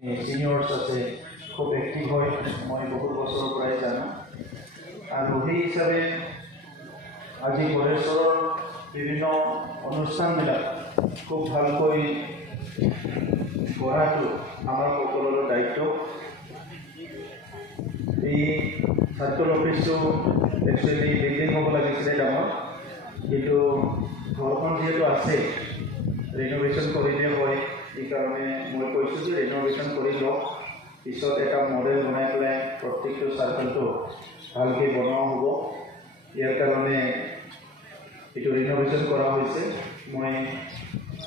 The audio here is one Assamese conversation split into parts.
সিনিয়ৰ্ছ আছে খুব এক্টিভ হয় মই বহুত বছৰৰ পৰাই জানো আৰু সেই হিচাপে আজি গড়েশ্বৰৰ বিভিন্ন অনুষ্ঠানবিলাক খুব ভালকৈ গঢ়াটো আমাৰ সকলোৰে দায়িত্ব। এই চাৰ্কল অফিচটো একচুৱেলি বিল্ডিং হ'ব লাগিছিলে ডাঙৰ, কিন্তু ঘৰখন যিহেতু আছে ৰিন'ভেশ্যন কৰিলে হয়, সেইকাৰণে মই কৈছোঁ যে ৰিন'ভেশ্যন কৰি লওক, পিছত এটা মডেল বনাই পেলাই প্ৰত্যেকটো চাৰ্কলটো ভালকৈ বনোৱা হ'ব। ইয়াৰ কাৰণে এইটো ৰিন'ভেশ্যন কৰা হৈছে। মই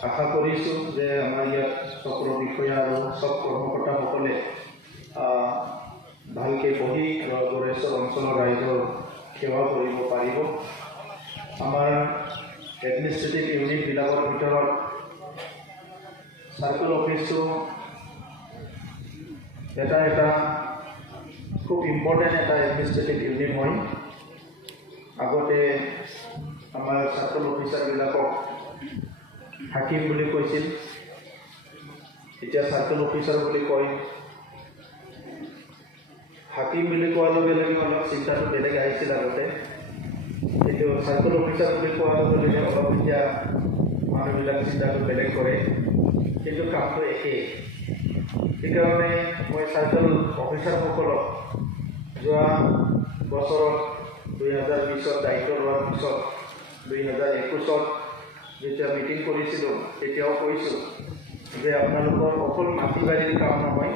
আশা কৰিছোঁ যে আমাৰ ইয়াত সকলো বিষয়া আৰু চব কৰ্মকৰ্তাসকলে ভালকৈ বহি গড়েশ্বৰ অঞ্চলৰ ৰাইজৰ সেৱা কৰিব পাৰিব। আমাৰ এডমিনিষ্ট্ৰেটিভ ইউনিটবিলাকৰ ভিতৰত চাৰ্কল অফিচটো এটা খুব ইম্পৰ্টেণ্ট এটা এডমিনিষ্ট্ৰেটিভ ইউনিট হয়। আগতে আমাৰ চাৰ্কল অফিচাৰবিলাকক হাকিম বুলি কৈছিল, এতিয়া চাৰ্কল অফিচাৰ বুলি কয়। হাকিম বুলি কোৱাৰ লগে লগে অলপ চিন্তাটো বেলেগ আহিছিল আগতে, কিন্তু চাৰ্কল অফিচাৰ বুলি কোৱাৰ লগে লগে অলপ এতিয়া মানুহবিলাক চিন্তাটো বেলেগ কৰে, কিন্তু কামটো একেই। সেইকাৰণে মই চাৰ্কল অফিচাৰসকলক যোৱা বছৰত 2020ত দায়িত্ব লোৱাৰ পিছত 2021ত যেতিয়া মিটিং কৰিছিলোঁ তেতিয়াও কৈছোঁ যে আপোনালোকৰ অকল মাটি বাৰীৰ কাম নহয়,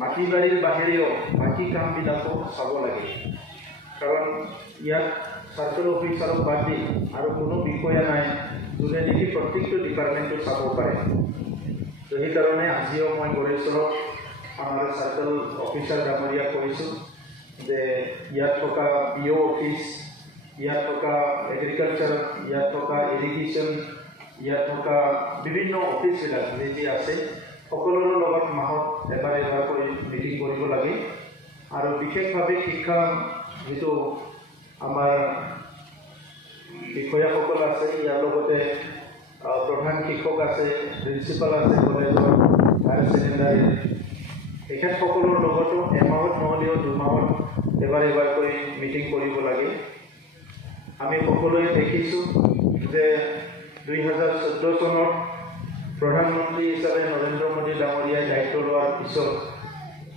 মাটি বাৰীৰ বাহিৰেও বাকী কামবিলাকো চাব লাগে। কাৰণ ইয়াত চাৰ্কল অফিচাৰক বাদ দি আৰু কোনো বিষয়া নাই যোনে নেকি প্ৰত্যেকটো ডিপাৰ্টমেণ্টটো চাব পাৰে। তো সেইকাৰণে আজিও মই গড়েশ্বৰত আমাৰ চাৰ্কল অফিচাৰ ডাঙৰীয়াক কৈছোঁ যে ইয়াত থকা BO অফিচ, ইয়াত থকা এগ্ৰিকালচাৰ, ইয়াত থকা ইৰিগেশ্যন, ইয়াত থকা বিভিন্ন অফিচবিলাক যি আছে সকলোৰে লগত মাহত এবাৰকৈ মিটিং কৰিব লাগে। আৰু বিশেষভাৱে শিক্ষা যিটো আমাৰ বিষয়াসকল আছে, ইয়াৰ লগতে প্ৰধান শিক্ষক আছে, প্ৰিন্সিপাল আছে কলেজৰ, হায়াৰ ছেকেণ্ডাৰী, তেখেতসকলৰ লগতো এমাহত নহ'লেও 2 মাহত এবাৰকৈ মিটিং কৰিব লাগে। আমি সকলোৱে দেখিছোঁ যে 2014 চনত প্ৰধানমন্ত্ৰী হিচাপে নৰেন্দ্ৰ মোদী ডাঙৰীয়াই দায়িত্ব লোৱাৰ পিছত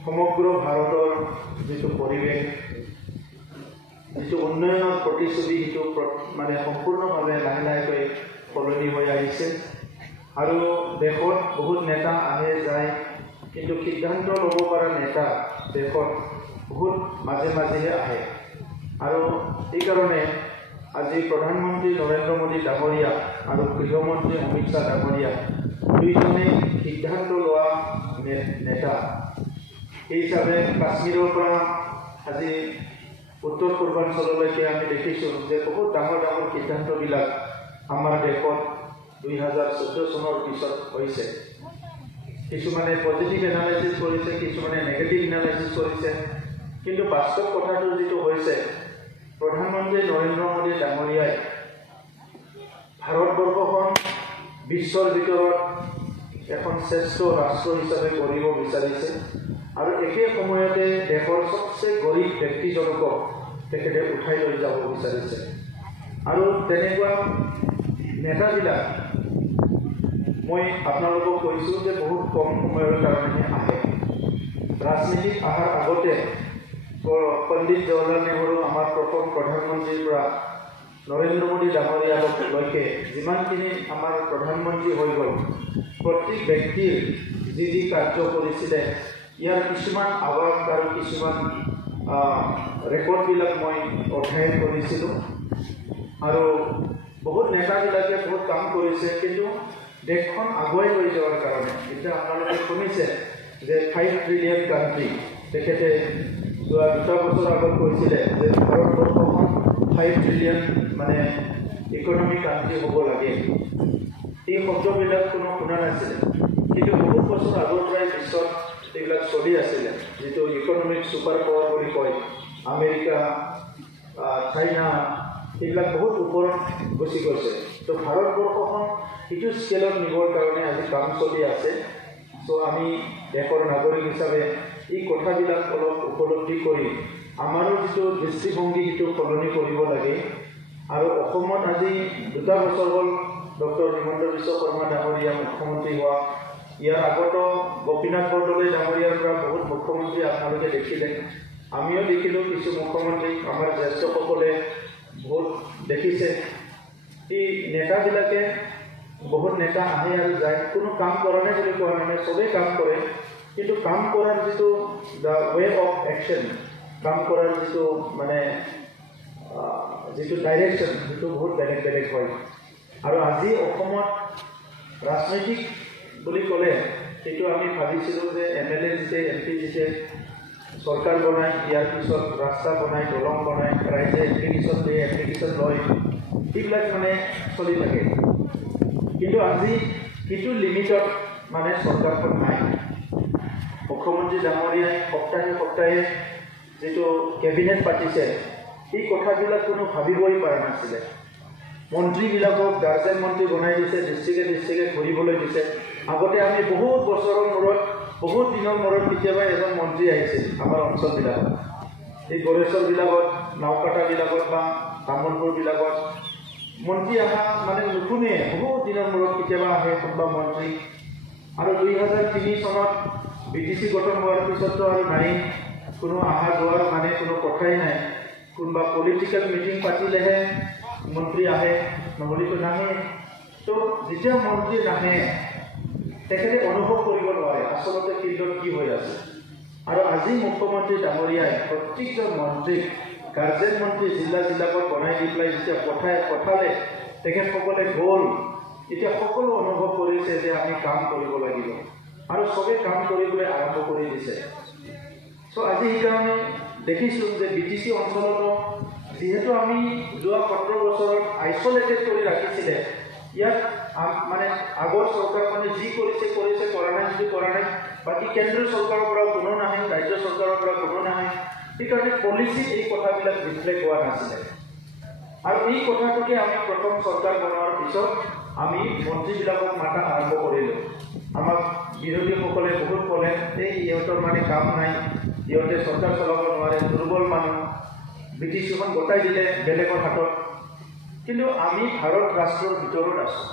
সমগ্ৰ ভাৰতৰ যিটো পৰিৱেশ, যিটো উন্নয়নৰ প্ৰতিশ্ৰুতি, সেইটো মানে সম্পূৰ্ণভাৱে লাহে লাহেকৈ সলনি হৈ আহিছে। আৰু দেশত বহুত নেতা আহে যায়, কিন্তু সিদ্ধান্ত ল'ব পৰা নেতা দেশত বহুত মাজে মাজেহে আহে। আৰু সেইকাৰণে আজি প্ৰধানমন্ত্ৰী নৰেন্দ্ৰ মোদী ডাঙৰীয়া আৰু গৃহমন্ত্ৰী অমিত শ্বাহ ডাঙৰীয়া দুইজনেই সিদ্ধান্ত লোৱা নেতা। এই হিচাপে কাশ্মীৰৰ পৰা আজি উত্তৰ পূৰ্বাঞ্চললৈকে আমি দেখিছোঁ যে বহুত ডাঙৰ ডাঙৰ সিদ্ধান্তবিলাক আমাৰ দেশত 2014 চনৰ পিছত হৈছে। কিছুমানে পজিটিভ এনালাইচিছ কৰিছে, কিছুমানে নেগেটিভ এনালাইচিছ কৰিছে, কিন্তু বাস্তৱ কথাটো যিটো হৈছে, প্ৰধানমন্ত্ৰী নৰেন্দ্ৰ মোদী ডাঙৰীয়াই ভাৰতবৰ্ষখন বিশ্বৰ ভিতৰত এখন শ্ৰেষ্ঠ ৰাষ্ট্ৰ হিচাপে গঢ়িব বিচাৰিছে আৰু একে সময়তে দেশৰ সবচে গৰীব ব্যক্তিজনকক তেখেতে উঠাই লৈ যাব বিচাৰিছে। আৰু তেনেকুৱা নেতাবিলাক মই আপোনালোকক কৈছোঁ যে বহুত কম সময়ৰ কাৰণেহে আহে। ৰাজনীতিত অহাৰ আগতে পণ্ডিত জৱাহৰলাল নেহৰু আমাৰ প্ৰথম প্ৰধানমন্ত্ৰীৰ পৰা নৰেন্দ্ৰ মোদী ডাঙৰীয়ালৈকে যিমানখিনি আমাৰ প্ৰধানমন্ত্ৰী হৈ গ'ল, প্ৰত্যেক ব্যক্তিৰ যি যি কাৰ্য কৰিছিলে ইয়াৰ কিছুমান আৱাজ আৰু কিছুমান ৰেকৰ্ডবিলাক মই অধ্যয়ন কৰিছিলোঁ। আৰু বহুত নেতাবিলাকে বহুত কাম কৰিছে, কিন্তু দেশখন আগুৱাই লৈ যোৱাৰ কাৰণে এতিয়া আপোনালোকে শুনিছে যে 5 ট্ৰিলিয়ন কাণ্ট্ৰি, তেখেতে যোৱা 2 বছৰ আগত কৈছিলে যে ভাৰতবৰ্ষখন 5 ট্ৰিলিয়ন মানে ইকনমিক কাণ্ট্ৰি হ'ব লাগে। এই শব্দবিলাক কোনো শুনা নাছিলে, কিন্তু বহুত বছৰ আগৰ পৰাই পিছত এইবিলাক চলি আছিলে। যিটো ইকনমিক ছুপাৰ পাৱাৰ বুলি কয়, আমেৰিকা, চাইনা, এইবিলাক বহুত ওপৰত গুচি গৈছে। তো ভাৰতবৰ্ষখন সিটো স্কেলত নিবৰ কাৰণে আজি কাম চলি আছে। সো আমি দেশৰ নাগৰিক হিচাপে এই কথাবিলাক অলপ উপলব্ধি কৰি আমাৰো যিটো দৃষ্টিভংগী সেইটো সলনি কৰিব লাগে। আৰু অসমত আজি 2 বছৰ হ'ল ডক্টৰ হিমন্ত বিশ্ব শৰ্মা ডাঙৰীয়া মুখ্যমন্ত্ৰী হোৱা। ইয়াৰ আগতো গোপীনাথ বৰদলৈ ডাঙৰীয়াৰ পৰা বহুত মুখ্যমন্ত্ৰী আপোনালোকে দেখিলে, আমিও দেখিলোঁ কিছু মুখ্যমন্ত্ৰী, আমাৰ জ্যেষ্ঠসকলে বহুত দেখিছে। এই নেতাবিলাকে বহুত নেতা আহে আৰু যায়, কোনো কাম কৰা নাই বুলি কোৱা নাই, চবেই কাম কৰে, কিন্তু কাম কৰাৰ যিটো দ্য ৱে অফ একশ্যন, কাম কৰাৰ যিটো মানে যিটো ডাইৰেকশ্যন সেইটো বহুত বেলেগ বেলেগ হয়। আৰু আজি অসমত ৰাজনৈতিক বুলি ক'লে সেইটো আমি ভাবিছিলোঁ যে MLA জিতে, MP জিতে, চৰকাৰ বনায়, ইয়াৰ পিছত ৰাস্তা বনায়, দলং বনায়, ৰাইজে এপ্লিকেশ্যন দিয়ে, এপ্লিকেশ্যন লয়, এইবিলাক মানে চলি থাকে। কিন্তু আজি কিছু লিমিটত মানে চৰকাৰখন নাই। মুখ্যমন্ত্ৰী ডাঙৰীয়াই সপ্তাহে সপ্তাহে যিটো কেবিনেট পাতিছে, এই কথাবিলাক কোনো ভাবিবই পৰা নাছিলে। মন্ত্ৰীবিলাকক গাৰ্জেন মন্ত্ৰী বনাই দিছে, ডিষ্ট্ৰিক্টে ঘূৰিবলৈ দিছে। আগতে আমি বহুত বছৰৰ মূৰত, বহুত দিনৰ মূৰত কেতিয়াবা এজন মন্ত্ৰী আহিছিল আমাৰ অঞ্চলবিলাকত, এই গড়েশ্বৰবিলাকত, নাওকাটাবিলাকত বা তামোলপুৰবিলাকত মন্ত্ৰী অহা মানে নুশুনে, বহুত দিনৰ মূৰত কেতিয়াবা আহে কোনোবা মন্ত্ৰী। আৰু 2003 চনত BTC গঠন হোৱাৰ পিছততো আৰু নাই, কোনো অহা যোৱাৰ মানে কোনো কথাই নাই। কোনোবা পলিটিকেল মিটিং পাতিলেহে মন্ত্ৰী আহে, নহ'লেতো নাহে। তো যেতিয়া মন্ত্ৰী নাহে তেখেতে অনুভৱ কৰিব নোৱাৰে আচলতে ফিল্ডত কি হৈ আছে। আৰু আজি মুখ্যমন্ত্ৰী ডাঙৰীয়াই প্ৰত্যেকজন মন্ত্ৰীক গাৰ্জেন মন্ত্ৰী জিলাবিলাকত বনাই দি পেলাই যেতিয়া পঠালে, তেখেতসকলে গ'ল, এতিয়া সকলো অনুভৱ কৰিছে যে আমি কাম কৰিব লাগিব, আৰু চবেই কাম কৰিবলৈ আৰম্ভ কৰি দিছে। চ' আজি সেইকাৰণে দেখিছোঁ যে BTC অঞ্চলতো যিহেতু আমি যোৱা 17 বছৰত আইচলেটেড কৰি ৰাখিছিলে, ইয়াত মানে আগৰ চৰকাৰখনে যি কৰিছে, কৰা নাই যদি কৰা নাই, বাকী কেন্দ্ৰীয় চৰকাৰৰ পৰা কোনো নাহে, ৰাজ্য চৰকাৰৰ পৰা কোনো নাহে। সেইকাৰণে পলিচিত এই কথাবিলাক ৰিফ্লেক্ট হোৱা নাছিলে। আৰু এই কথাটোকে আমি প্ৰথম চৰকাৰ বনোৱাৰ পিছত আমি মন্ত্ৰীবিলাকক মাতা আৰম্ভ কৰিলোঁ। আমাক বিৰোধীসকলে বহুত ক'লে, এই ইহঁতৰ মানে কাম নাই, ইহঁতে চৰকাৰ চলাব নোৱাৰে, দুৰ্বল মানুহ, BTCখন গতাই দিলে বেলেগৰ হাতত। কিন্তু আমি ভাৰত ৰাষ্ট্ৰৰ ভিতৰত আছোঁ,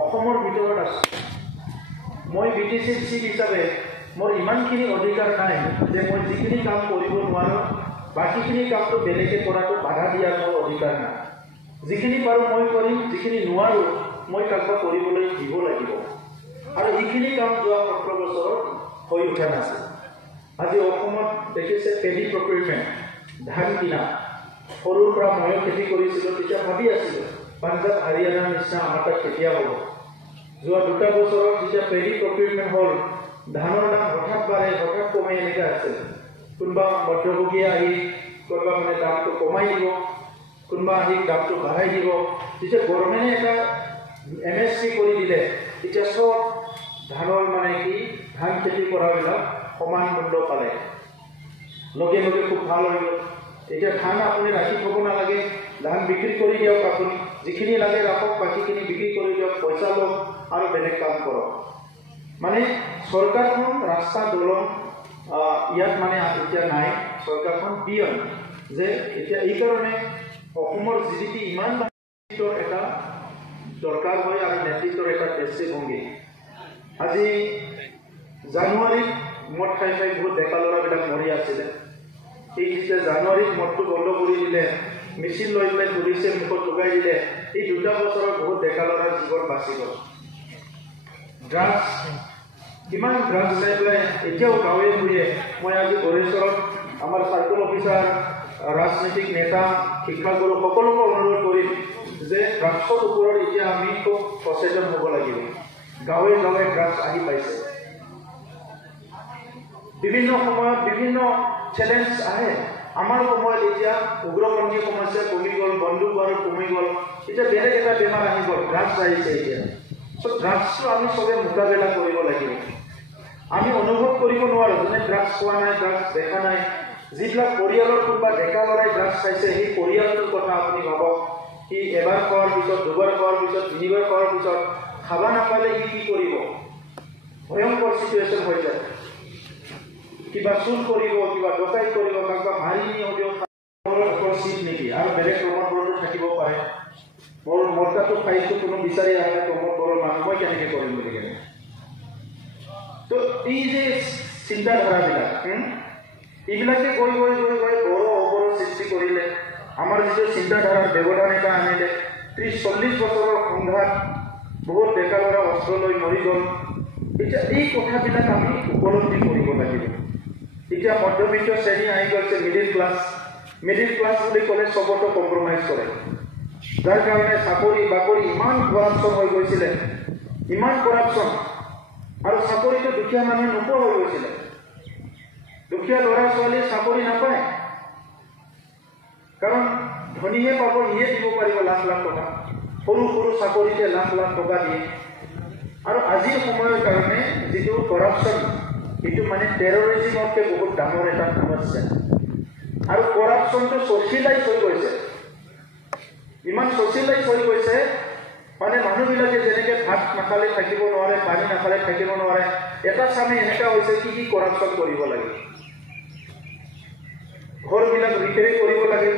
অসমৰ ভিতৰত আছোঁ। মই BTCৰ চিফ হিচাপে মোৰ ইমানখিনি অধিকাৰ নাই যে মই যিখিনি কাম কৰিব নোৱাৰোঁ বাকীখিনি কামটো বেলেগে কৰাটো বাধা দিয়াৰ মোৰ অধিকাৰ নাই। যিখিনি পাৰোঁ মই কৰিম, যিখিনি নোৱাৰোঁ মই কাকবা কৰিবলৈ দিব লাগিব। আৰু এইখিনি কাম যোৱা 17 বছৰত হৈ উঠা নাছিল। আজি অসমত দেখিছে পেডি প্ৰকিউৰমেণ্ট, ধান কিনা, সৰুৰ পৰা ময়ো খেতি কৰিছিলোঁ, তেতিয়া ভাবি আছিলোঁ পাঞ্জাৱ হাৰিয়ানাৰ নিচিনা আমাৰ তাত কেতিয়া হ'ব। যোৱা 2 বছৰত যেতিয়া পেডি প্ৰকিউৰমেণ্ট হ'ল, ধানৰ দাম হঠাৎ বাঢ়ে, হঠাৎ কমে, এনেকৈ আছে। কোনোবা মধ্যভোগীয়ে আহি কোনোবা মানে দামটো কমাই দিব, কোনোবা আহি দামটো বঢ়াই দিব। যেতিয়া গভৰ্ণমেণ্টে এটা MSP কৰি দিলে, তেতিয়া চব ধানৰ মানে কি ধান খেতি কৰাবিলাক সমান মূল্য পালে, লগে লগে খুব ভাল হৈ গ'ল। এতিয়া ধান আপুনি ৰাখি থ'ব নালাগে, ধান বিক্ৰী কৰি দিয়ক, আপুনি যিখিনি লাগে ৰাখক, বাকীখিনি বিক্ৰী কৰি দিয়ক, পইচা লওক আৰু বেলেগ কাম কৰক। মানে চৰকাৰখন ৰাস্তা দলং ইয়াত মানে এতিয়া নাই, চৰকাৰখন বিয়ন যে এতিয়া এইকাৰণে অসমৰ GDP ইমান এটা দৰকাৰ হয় আৰু নেতৃত্বৰ এটা দৃষ্টিভংগী। আজি জানুৱাৰীত মদ খাই বহুত ডেকা ল'ৰাবিলাক মৰি আছিলে। এই যেতিয়া জানুৱাৰীত মদটো বন্ধ কৰি দিলে, মেচিন লৈ পেলাই পুলিচে মুখত লগাই দিলে, এই 2 বছৰত বহুত ডেকা ল'ৰাৰ জীৱন বাচি গ'ল। ড্ৰাগছ, কিমান ড্ৰাগছ চাই পেলাই এতিয়াও গাঁৱে ঘূৰে। মই আজি গড়েশ্বৰত আমাৰ চাৰ্কল অফিচাৰ, ৰাজনৈতিক নেতা, শিক্ষাগুৰু সকলোকে অনুৰোধ কৰিম যে ড্ৰাগছৰ ওপৰত এতিয়া আমি খুব সচেতন হ'ব লাগিব। গাঁৱে গাঁৱে ড্ৰাগছ আহি পাইছে। বিভিন্ন সময়ত বিভিন্ন চেলেঞ্জ আহে। আমাৰ সময়ত এতিয়া উগ্ৰপন্থী সমস্যা কমি গ'ল, বন্দুক বাৰু কমি গ'ল, এতিয়া বেলেগ এটা বেমাৰ আহি গ'ল, ড্ৰাগছ আহিছে এতিয়া। চ' ড্ৰাগছটো আমি চবে মোকাবিলা কৰিব লাগিব। আমি অনুভৱ কৰিব নোৱাৰোঁ যোনে ড্ৰাগছ খোৱা নাই, ড্ৰাগছ দেখা নাই। যিবিলাক পৰিয়ালৰ কোনোবা ডেকা ল'ৰাই ড্ৰাগছ খাইছে, সেই পৰিয়ালটোৰ কথা আপুনি ভাবক। সি এবাৰ খোৱাৰ পিছত, 2বাৰ খোৱাৰ পিছত, 3বাৰ খোৱাৰ পিছত খাব নাপালে সি কি কৰিব? ভয়ংকৰ চিটুৱেশ্যন হৈ যায়। কিবা চুৰ কৰিব, কিবা ডকাইত কৰিব, কাৰোবাক মাৰি নিয়ক চিট নেকি আৰু বেলেগ প্ৰমাণপত্ৰটো থাকিব পাৰে। মোৰ তাতো পাইছোঁ, কোনো বিচাৰি আহে প্ৰমোদবোৰৰ মানুহ, মই কেনেকৈ কৰিম বুলি কেনে। তো এই যে চিন্তাধাৰাবিলাক, এইবিলাকে গৈ গৈ গৈ গৈ বড়ো অবড়ো সৃষ্টি কৰিলে। আমাৰ যিটো চিন্তাধাৰাৰ ব্যৱধান এটা আনিলে। 30-40 বছৰৰ সংঘাত, বহুত ডেকা ল'ৰা অস্ত্ৰ লৈ মৰি গ'ল। এতিয়া এই কথাবিলাক আমি উপলব্ধি কৰিব লাগিব। এতিয়া মধ্যবিত্ত শ্ৰেণী আহি গৈছে, মিডিল ক্লাছ বুলি ক'লে চবতো কম্প্ৰমাইজ কৰে। যাৰ কাৰণে চাকৰি বাকৰি ইমান কৰাপশ্যন হৈ গৈছিলে, ইমান কৰাপশ্যন, আৰু চাকৰিটো দুখীয়া মানুহে নোপোৱা হৈ গৈছিলে। দুখীয়া ল'ৰা ছোৱালী চাকৰি নাপায়, কাৰণ ধনীহে পাব, সিয়ে দিব পাৰিব লাখ লাখ টকা। সৰু সৰু চাকৰিতে লাখ লাখ টকা দিয়ে। আৰু আজিৰ সময়ৰ কাৰণে যিটো কৰাপশ্যন, এইটো মানে টেৰৰিজিমতকৈ বহুত ডাঙৰ এটা সমস্যা। আৰু কৰাপশ্যনটো ছচিয়েলাইজ হৈ গৈছে, ইমান ছচিয়েলাইজ হৈ গৈছে, মানে মানুহবিলাকে যেনেকৈ ভাত নাখালে থাকিব নোৱাৰে, পানী নাখালে থাকিব নোৱাৰে। এটা চামে এনেকুৱা হৈছে কি কৰাপশ্যন কৰিব লাগে। ঘৰবিলাক ৰিপেয়াৰিং কৰিব লাগে।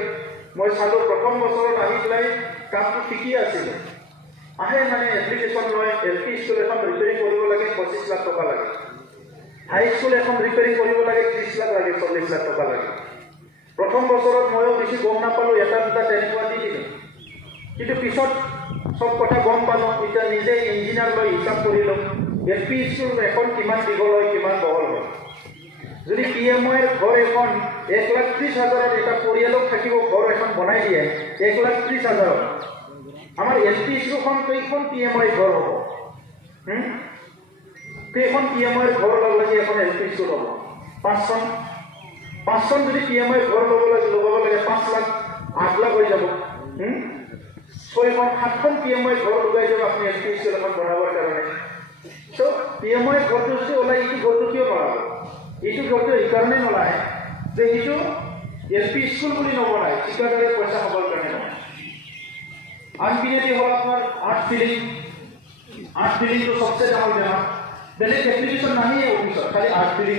মই চালোঁ প্ৰথম বছৰত আহি পেলাই কামটো শিকি আছিলোঁ। আহে মানে এপ্লিকেশ্যন লয়, LP স্কুল এখন ৰিপেয়াৰিং কৰিব লাগে, 25 লাখ টকা লাগে। হাই স্কুল এখন ৰিপেয়াৰিং কৰিব লাগে, 30 লাখ লাগে, 40 লাখ টকা লাগে। প্ৰথম বছৰত ময়ো বেছি গম নাপালোঁ, এটা দুটা তেনেকুৱা দি দিলোঁ। কিন্তু পিছত চব কথা গম পালোঁ। এতিয়া নিজে ইঞ্জিনিয়াৰ লৈ হিচাপ কৰিলোঁ, LP স্কুল এখন কিমান দীঘল হয়, কিমান বহল হয়। যদি PMOৰ ঘৰ এখন 1,30,000 এটা পৰিয়ালক থাকিব ঘৰ এখন বনাই দিয়ে 1,30,000, আমাৰ LP স্কুলখন কেইখন PMOৰ ঘৰ হ'ব? কেইখন PMOৰ ঘৰ লগ লাগি এখন LP স্কুল হ'ব? 5খন যদি PMOৰ ঘৰ লগাব লাগে 5 লাখ 8 লাখ হৈ যাব। 6খন 7খন PMOৰ ঘৰ লগাই যাব আপুনি LP স্কুল এখন বনাবৰ কাৰণে। চ' PMOৰ ঘৰটো যদি ওলাই, এইটো ঘৰটো কিয় নলাব? এইটো ঘৰটো এইকাৰণে নোলায় যে এইটো LP স্কুল বুলি নবনায়, ঠিকাদাৰে পইচা খাবৰ কাৰণে নহয়। আনপিনেদি হ'ল আপোনাৰ আৰ্ট ফিলিংটো চবচে ডাঙৰ বেমাৰ। বেলেগ এপ্লিকেশ্যন নাহিয়ে অফিচত, খালি আৰ্ট ফিলিং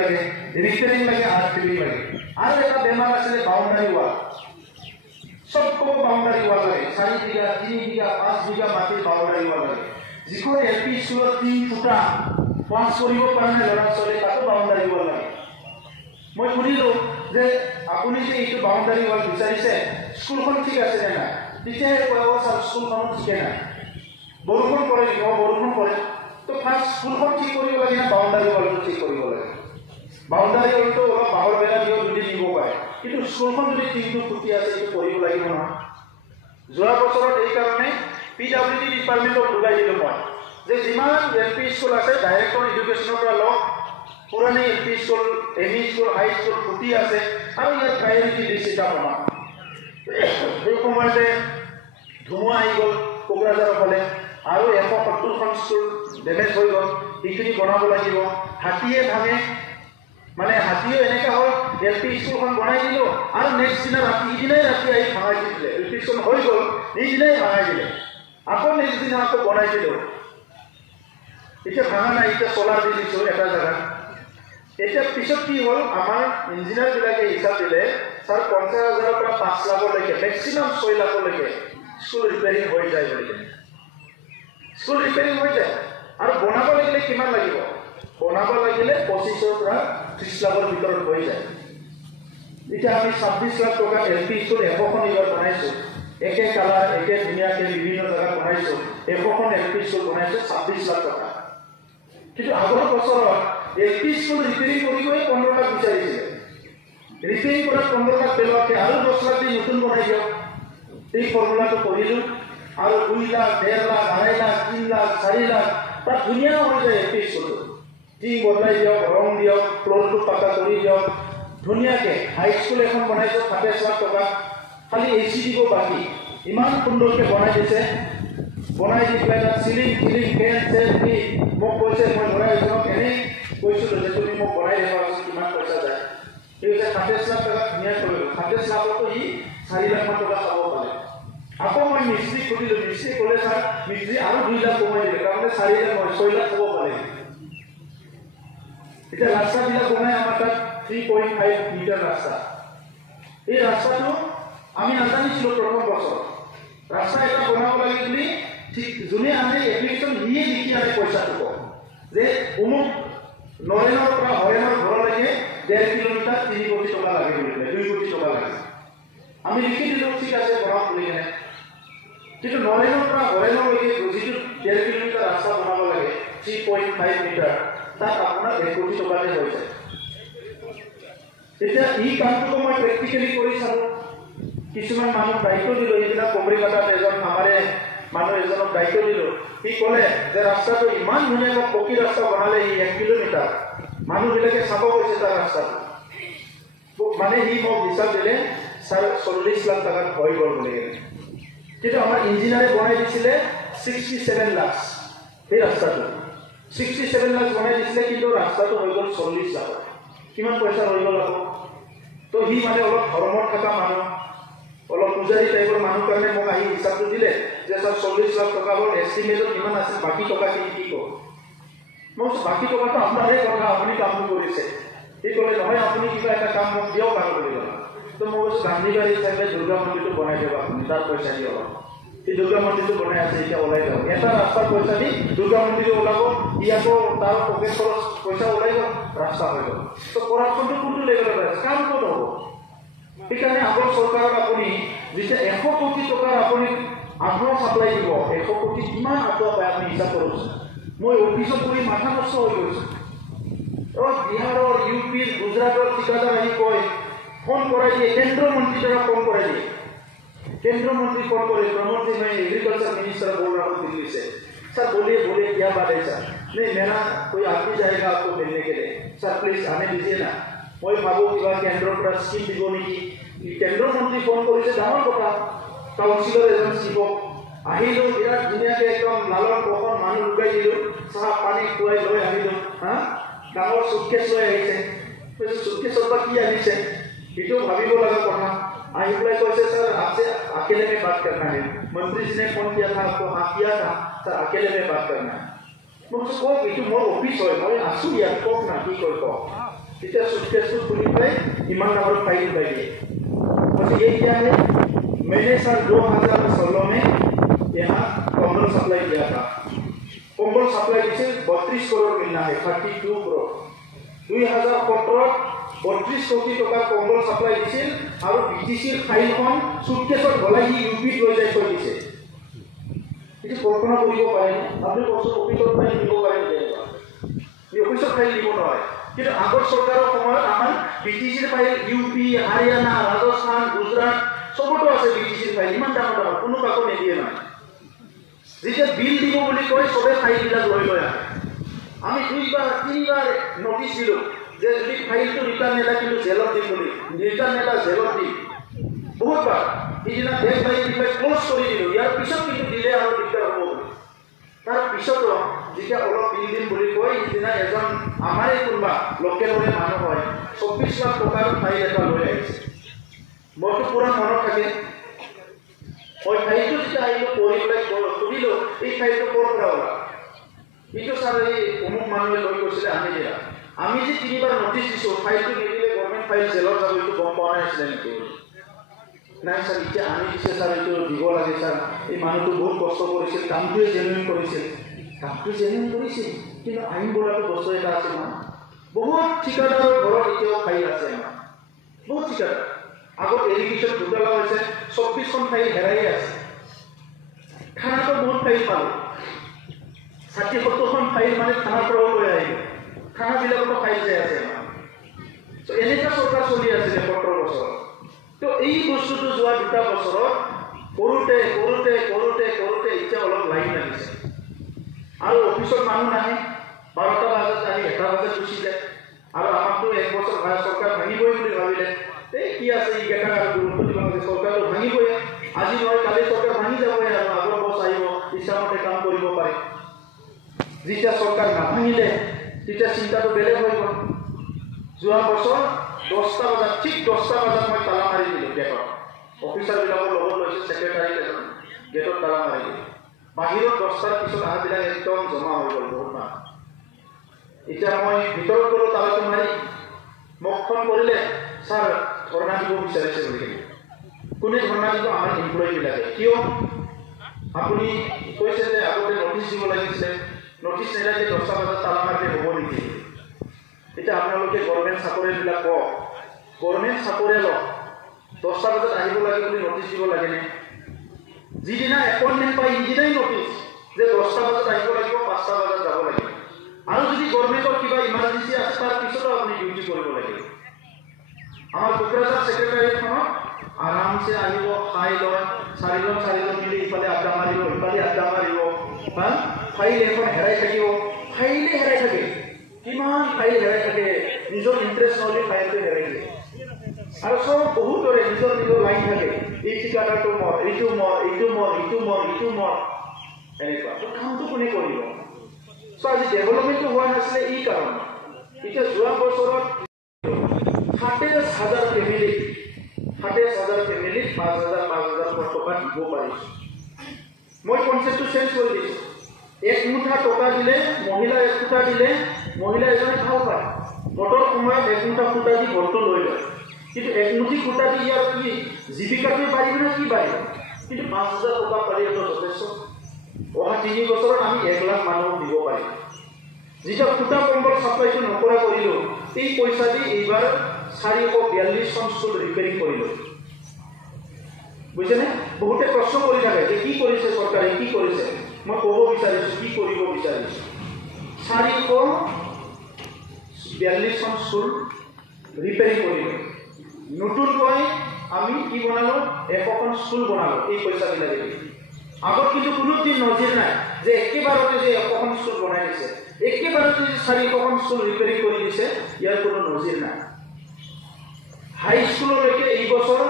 লাগে, ৰিপেয়াৰিং লাগে, আৰ্ট ফিলিং লাগে। আৰু এটা বেমাৰ আছিলে বাউণ্ডাৰী ৱাল। চব বাউণ্ডাৰী ৱাল লাগে, 4 বিঘা 3 বিঘা 5 বিঘা মাটিৰ বাউণ্ডাৰী ৱাল লাগে। যিখন LP স্কুলত 3 ফুটা পাছ কৰিব কাৰণে ল'ৰা ছোৱালী, তাতো বাউণ্ডাৰী ৱাল লাগে। মই সুধিলোঁ যে আপুনি যে এইটো বাউণ্ডাৰী ৱাল বিচাৰিছে, স্কুলখন ঠিক আছে নে নাই? তেতিয়াহে কয় ছাৰ স্কুলখনো ঠিকে নাই, বৰষুণ পৰে, বৰষুণ পৰে। তো ফাৰ্ষ্ট স্কুলখন ঠিক কৰিব লাগে না বাউণ্ডাৰী ৱালটো ঠিক কৰিব লাগে? বাউণ্ডাৰী ৱালটো অলপ বাহৰ বেৰা দিও যদি দিব পাৰে, কিন্তু স্কুলখন যদি টিংটো ফুটি আছে, এইটো কৰিব লাগিব নহয়। যোৱা বছৰত এইকাৰণে PWD ডিপাৰ্টমেণ্টক বুজাই দিলোঁ মই যে যিমান LP স্কুল আছে ডাইৰেক্টৰ এডুকেশ্যনৰ পৰা লওক, পুৰণি LP স্কুল, ME স্কুল, হাই স্কুল ফুটি আছে, আৰু ইয়াত প্ৰায়ৰিটি লিষ্ট এটা বনাওক। সেই সময়তে ধুমুহা আহি গ'ল কোকৰাঝাৰৰ ফালে, আৰু 170খন স্কুল ডেমেজ হৈ গ'ল। এইখিনি বনাব লাগিব। হাতীয়ে ভাঙে, মানে হাতীও এনেকুৱা হ'ল, LP স্কুলখন বনাই দিলোঁ আৰু নেক্সট দিনা ইদিনাই ৰাতি আহি ভাঙাই দিছিলে। LP স্কুল হৈ গ'ল, ইদিনাই ভাঙাই দিলে, আকৌ নেক্সট দিনা আকৌ বনাই দিলোঁ। এতিয়া ভাঙা নাই, এতিয়া চলাৰ দি দিছোঁ এটা জেগাত। এতিয়া পিছত কি হ'ল, আমাৰ ইঞ্জিনিয়াৰবিলাকে হিচাপ দিলে, ছাৰ 50,000ৰ পৰা 5 লাখলৈকে, মেক্সিমাম 6 লাখলৈকে স্কুল ৰিপেয়াৰিং হৈ যায় বুলি। স্কুল ৰিপেয়াৰিং হৈ যায়, আৰু বনাব লাগিলে কিমান লাগিব? বনাব লাগিলে 25ৰ পৰা 30 লাখৰ ভিতৰত হৈ যায়। এতিয়া আমি 26 লাখ টকা LP স্কুল 100খন এইবাৰ বনাইছোঁ, একে কালাৰ, একে ধুনীয়াকৈ বিভিন্ন জেগাত বনাইছোঁ। 100খন LP স্কুল বনাইছোঁ 26 লাখ টকা। কিন্তু আগৰ বছৰত LP স্কুল ৰিপেয়াৰিং কৰিবই 15 লাখ বিচাৰিছিলে। ৰিপেয়াৰিং কৰা 15 লাখ পেলোৱাতকৈ আৰু 10 লাখ দি নতুন বনাই দিয়ক। এই ফৰ্মুলাটো কৰিলোঁ, আৰু 2 লাখ, 1.5 লাখ, 2.5 লাখ, 3 লাখ, 4 লাখ, তাত ধুনীয়া হৈ যায় LP স্কুলটো। টিং বদলাই দিয়ক, ৰং দিয়ক, ফ্ল'ৰটো পাকা কৰি দিয়ক, ধুনীয়াকৈ। হাই স্কুল এখন বনাইছোঁ 27 লাখ টকা, খালি AC দিব বাকী। ইমান সুন্দৰকৈ বনাই দিছে। বনাই দি পেলাই তাত চিলিং ফেন দি মোক কৈছে, মই ল'ৰা এজনক এনেই কৈছিলোঁ যে তুমি মোক বনাই দেখুৱাচোন কিমান পইচা যায়। সি কৈছে 27 লাখ টকা ধুনীয়া কৰিলোঁ। 27 লাখতো সি 4 লাখমান টকা খাব পালে। আকৌ মই মিস্ত্ৰীক সুধিলোঁ, মিস্ত্ৰী ক'লে ছাৰ মিস্ত্ৰী আৰু 2 লাখ কমাই দিলে, তাৰমানে 4 লাখ 6 লাখ খাব পালে। এতিয়া ৰাস্তাবিলাক বনাই আমাৰ তাত 3.5 মিটাৰ ৰাস্তা। এই ৰাস্তাটো আমি নাজানিছিলোঁ প্ৰথম বছৰ। ৰাস্তা এটা বনাব লাগে বুলি ঠিক যোনে আনে এপ্লিকেশ্যন দিয়ে লিখি আনে পইচাটো কম যে অমুক নৰেনৰ পৰা হৰেনৰ ঘৰলৈকে 1.5 কিলোমিটাৰ 3 কোটি টকা লাগে বুলি 2 কোটি টকা লাগে। আমি লিখি দিলোঁ ঠিক আছে বনাওক বুলি কেনে। কিন্তু নৰেনৰ পৰা হৰেনলৈকে যিটো 1.5 কিলোমিটাৰ ৰাস্তা বনাব লাগে 3.5 মিটাৰ তাত আপোনাৰ 1 কোটি টকাতে হৈ যায়। এতিয়া এই কামটো মই প্ৰেক্টিকেলি কৰি চালোঁ। কিছুমান মানুহ দায়িত্ব দিলোঁ, এইবিলাক কবৰিঘাটত এজন আমাৰে মানুহ এজনক দায়িত্ব দিলোঁ। সি ক'লে যে ৰাস্তাটো ইমান ধুনীয়াকৈ পকী ৰাস্তা বনালে ই 1 কিলোমিটাৰ, মানুহবিলাকে চাব গৈছে তাৰ ৰাস্তাটো। মানে সি মোক হিচাপ দিলে ছাৰ 40 লাখ টকাত হৈ গ'ল বুলি। কিন্তু আমাৰ ইঞ্জিনিয়াৰে বনাই দিছিলে 67 লাখ সেই ৰাস্তাটো। 67 লাখ বনাই দিছিলে, কিন্তু ৰাস্তাটো হৈ গ'ল 40 লাখ। কিমান পইচা হৈ গ'ল আকৌ? তো সি মানে অলপ ধৰ্মত থকা মানুহ, অলপ পূজাৰী টাইপৰ মানুহ কাৰণে মোক আহি হিচাপটো দিলে যে ছাৰ 40 লাখ টকা হ'ল, এষ্টিমেটত কিমান আছিল, বাকী টকাখিনি কি ক'ব? মই বাকী টকাটো আপোনাৰে কথা, আপুনি কামটো কৰিছে। সি ক'লে নহয় আপুনি কিবা এটা কাম মোক দিয়ক আৰু বুলি ক'লে। তো মই কৈছোঁ গান্ধীবাৰী চাইডে দুৰ্গা মন্দিৰটো বনাই দিয়ক আপুনি, তাৰ পইচা দিয়ক। এই দুৰ্গা মন্দিৰটো বনাই আছে, এতিয়া ওলাই যাব। এটা ৰাস্তাৰ পইচা দি দুৰ্গা মন্দিৰ ওলাব, ই আকৌ তাৰ পকেট খৰচ পইচা ওলাই গ'ল, ৰাস্তা হৈ গ'ল। তো কৰাপশ্যনটো কোনটো লেভেলত আছে? কাম ক'ত হ'ব? সেইকাৰণে আগৰ চৰকাৰত আপুনি যেতিয়া 100 কোটি টকাৰ আপুনি আঁঠুৱা চাপ্লাই দিব, 100 কোটি কিমান আঁঠুৱা পায় আপুনি হিচাপ কৰক। মই অফিচত কৰি মাথা নষ্ট হৈ গৈছোঁ। বিহাৰৰ, ইউপিৰ, গুজৰাটৰ ঠিকাদাৰ আহি কয়, ফোন কৰাই দিয়ে, কেন্দ্ৰীয় মন্ত্ৰীৰ দ্বাৰা ফোন কৰাই দিয়ে। केंद्रीय मंत्री फोन करे, प्रमोद जी मैं एग्रीकल्चर मिनिस्टर बोल रहा हूँ दिल्ली से। सर बोलिए बोलिए क्या बात है सर? नहीं मेरा कोई आदमी जाएगा आपको मिलने के लिए, सर प्लीज आने दीजिए ना। मैं भावो कि केंद्र पर स्कीम दी नहीं कि केंद्रीय मंत्री फोन कर डावर कथा काउन्सिलर एजन शिवक আহিলো, বিৰাট ধুনীয়াকৈ একদম লালন পখন মানুহ লুকাই দিলোঁ, চাহ পানী খুৱাই লৈ আহিলোঁ। ডাঙৰ চুটকেছ লৈ আহিছে। চুটকেছৰ পৰা কি আহিছে সেইটো ভাবিব লগা কথা। आई अप्लाई कैसे सर आपसे अकेले में बात करना है, मंत्री जी ने फोन किया था आपको? हाँ किया था सर, अकेले में बात करना है। मुझे को इटू मोर ऑफिस है, मैं आसू यार को ना की कोई को इतना सुटकेस को खुली पे ईमान नंबर फाइल कर दिए। मुझे ये क्या है, मैंने सर 2016 में यहाँ कंबल सप्लाई किया था। कंबल सप्लाई से 32 करोड़ मिलना है, 32 करोड़। 2017 32 কোটি টকা কম্বল সাপ্লাই দিছিল আৰু বিটিসিৰ ফাইলখন সুটকেছত গলাই ইউপিত লৈ যাই থৈ দিছে। এটি কল্পনা কৰিব পাৰে আপুনি বস্তু অফিসৰ ফাইল দিব পাৰে নেকি? অফিসৰ ফাইল দিব নহয়, কিন্তু আগৰ চৰকাৰৰ সময়ত আমাৰ বিটিসিৰ ফাইল ইউপি, হাৰিয়ানা, ৰাজস্থান, গুজৰাট সবতো আছে বিটিসিৰ ফাইল, ইমান ডাঙৰ ডাঙৰ, কোনো কাকো নিদিয়ে নাই। যেতিয়া বিল দিব বুলি কয় সবে ফাইলবিলাক লৈ লৈ আহে। আমি 2-3 বাৰ নোটিছ দিলোঁ যে যদি ফাইলটো ৰিটাৰ্ণ নেলা কিন্তু জেলত দিম বুলি, ৰিটাৰ্ণ নেলা জেলত দিম বহুতবাৰ। সিদিনা ডেট বাই ক্লোজ কৰি দিলোঁ, ইয়াৰ পিছত কিন্তু দিলে আৰু দিগদাৰ হ'ব বুলি। তাৰ পিছতো যেতিয়া অলপ বিল দিম বুলি কয়, সিদিনা এজন আমাৰে কোনোবা লোকেলৰে মানুহ হয় 24 লাখ টকাৰ ফাইল এটা লৈ আহিছে। মইতো পুৰা মনত থাকে, মই ফাইলটো যেতিয়া আহিলোঁ পঢ়ি পেলাই সুধিলোঁ এই ফাইলটো ক'ৰ পৰা ওলা? এইটো ছাৰ এই অমুক মানুহে লৈ গৈছিলে আনি দিয়া। আমি যে 3 বাৰ নোটিছ দিছোঁ, ফাইলটো নিদিলে গভৰ্ণমেণ্ট ফাইল জেলত যাব, এইটো গম পোৱা নাছিলে নেকি? নাই ছাৰ এতিয়া আনি দিছে ছাৰ, এইটো দিব লাগে ছাৰ। এই মানুহটো বহুত কষ্ট কৰিছিল, কামটোৱে জেনুইন কৰিছিল, কামটো জেনুইন কৰিছিল, কিন্তু আইন বোলাটো বস্তু এটা আছে নহয়। বহুত ঠিকাদাৰৰ ঘৰত এতিয়াও ফাইল আছে আমাৰ, বহুত ঠিকাদাৰ। আগত এডুকেশ্যন ঘোটালা হৈছে, 24খন ফাইল হেৰাইয়ে আছে। থানাতো বহুত ফাইল পালোঁ, 60-70খন ফাইল মানে থানাৰ পৰাও লৈ আহিলোঁ। থানাবিলাকতো ফাইল যে আছে আমাৰ। এনেকুৱা চৰকাৰ চলি আছিলে 17 বছৰ। তো এই বস্তুটো যোৱা 2টা বছৰত কৰোঁতে কৰোঁতে কৰোঁতে কৰোঁতে এতিয়া অলপ লাইন লাগিছে। আৰু অফিচত মানুহ নাহে, 12টা বজাত আহি 1টা বজাত গুচি যায়। আৰু আমাকতো 1 বছৰ চৰকাৰ ভাঙিবই বুলি ভাবিলে। এই কি আছে এইকেইটা আৰু গুৰুত্ব দিব লাগে, চৰকাৰটো ভাঙিবই। আজি নহয় কালি চৰকাৰ ভাঙি যাবই আৰু আগৰ বছ আহিব, ইচ্ছামতে কাম কৰিব পাৰে। যেতিয়া চৰকাৰ নাভাঙিলে তেতিয়া চিন্তাটো বেলেগ হৈ গ'ল। যোৱা বছৰ 10টা বজাত, ঠিক 10টা বজাত মই তালা মাৰি দিলোঁ গেটত। অফিচাৰবিলাকৰ লগত লৈছোঁ, ছেক্ৰেটাৰী এজন গেটত তালা মাৰি দিলোঁ। বাহিৰত 10টাৰ পিছত অহাবিলাক একদম জমা হৈ গ'ল বহুত মানুহ। এতিয়া মই ভিতৰত গ'লোঁ, তালা ফোন কৰিলে ছাৰ ধৰ্ণা দিব বিচাৰিছে বুলি কোনে ধৰ্ণা দিব আমাৰ এমপ্লয়ীবিলাকে কিয় আপুনি কৈছে যে আগতে নটিচ দিব লাগিছিলে নটিচ নিদিয়াকৈ 10টা বজাত তালা মাৰিলে হ'ব নেকি এতিয়া আপোনালোকে গভৰ্ণমেণ্ট চাকৰিবিলাক কওক গভৰ্ণমেণ্ট চাকৰি লওক 10টা বজাত আহিব লাগে বুলি নটিচ দিব লাগেনে যিদিনা এপইণ্টমেণ্ট পাই সিদিনাই নটিচ যে 10টা বজাত আহিব লাগিব 5টা বজাত যাব লাগিব আৰু যদি গভৰ্ণমেণ্টৰ কিবা ইমাৰ্জেঞ্চি আছে তাৰ পিছতো আপুনি ডিউটি কৰিব লাগিব আমাৰ কোকৰাঝাৰ ছেক্ৰেটাৰীখনত আৰামছে আহিব খাই লয় চাৰিজন মিলি ইফালে আড্ডা মাৰিব ইফালে আড্ডা মাৰিব হা ফাইল এখন হেৰাই থাকিব ফাইলে হেৰাই থাকে কিমান ফাইল হেৰাই থাকে নিজৰ ইণ্টাৰেষ্ট নহ'লে ফাইলটো হেৰাই যায় আৰু চব বহুতৰে নিজৰ লাইন থাকে এই ঠিকাদাৰটো মৰ এইটো মৰ এনেকুৱা কামটো কোনে কৰিব চ' আজি ডেভেলপমেণ্টটো হোৱা নাছিলে এই কাৰণ এতিয়া যোৱা বছৰত 27,000 ফেমিলি 5,000 টকা দিব পাৰিছোঁ মই কনচেপ্টটো চেঞ্জ কৰি দিছোঁ এক মুঠা টকা দিলে মহিলা এক ফুটা দিলে মহিলা এজনে খাব পাৰে ভোটৰ সময়ত এক মুঠা ফুটা দি ভোটটো লৈ লয় কিন্তু একমুঠি ফুটা দি ইয়াৰ কি জীৱিকাটোৱে পাৰিব নে কি পাৰিব কিন্তু 5,000 টকা পাৰিলেতো যথেষ্ট অহা 3 বছৰত আমি 1 লাখ মানুহক দিব পাৰিম যেতিয়া ফুটা কম্বল চাপ্লাইটো নকৰা কৰিলোঁ এই পইচা দি এইবাৰ 442খন স্কুল ৰিপেয়াৰিং কৰিলোঁ বুজিছেনে বহুতে প্ৰশ্ন কৰি থাকে যে কি কৰিছে চৰকাৰে কি কৰিছে মই ক'ব বিচাৰিছোঁ কি কৰিব বিচাৰিছোঁ 442খন স্কুল ৰিপেয়াৰিং কৰিলোঁ নতুনকৈ আমি কি বনালোঁ 100খন স্কুল বনালোঁ এই পইচাবিলাকে আগত কিন্তু কোনোদিন নজিৰ নাই যে একেবাৰতে যে 100খন স্কুল বনাই দিছে একেবাৰতে যে 400খন স্কুল ৰিপেয়াৰিং কৰি দিছে ইয়াৰ কোনো নজিৰ নাই হাই স্কুললৈকে এই বছৰ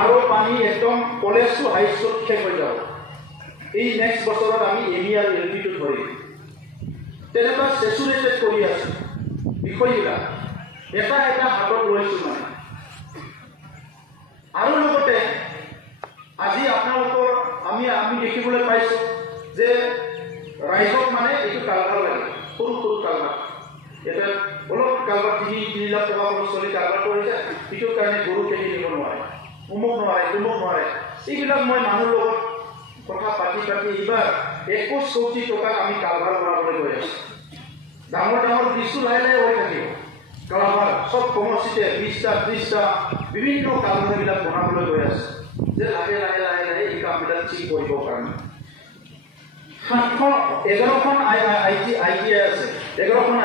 আৰু পানী একদম কলেজ টু হাই স্কুল শেষ হৈ যাব এই নেক্সট বছৰত আমি এমি আৰু এলপিটো ধৰিম তেনেকুৱা চেচুৰেটেড কৰি আছোঁ বিষয়বিলাক এটা হাতত লৈছোঁ মানে আৰু লগতে আজি আপোনালোকৰ আমি দেখিবলৈ পাইছোঁ যে ৰাইজক মানে এইটো কালভাৰ লাগে সৰু কালভাৰ এটা অলপ কালভাৰ 3 লাখ টকা খৰচ কৰি কালভাৰ কৰিছে সেইটো কাৰণে গৰু খেতি দিব নোৱাৰে তুমুক নোৱাৰে এইবিলাক মই মানুহৰ লগত কথা পাতি এইবাৰ 21 কোটি টকা আমি কালভাৰ বনাবলৈ গৈ আছোঁ ডাঙৰ ব্ৰিজটো লাহে হৈ থাকিব কালভাৰ সব সমষ্টিতে 20টা 30টা বিভিন্ন কালভাৰবিলাক বনাবলৈ গৈ আছে যে লাহে এই কামবিলাক ঠিক কৰিবৰ কাৰণে 11খন ITI আছে 11খন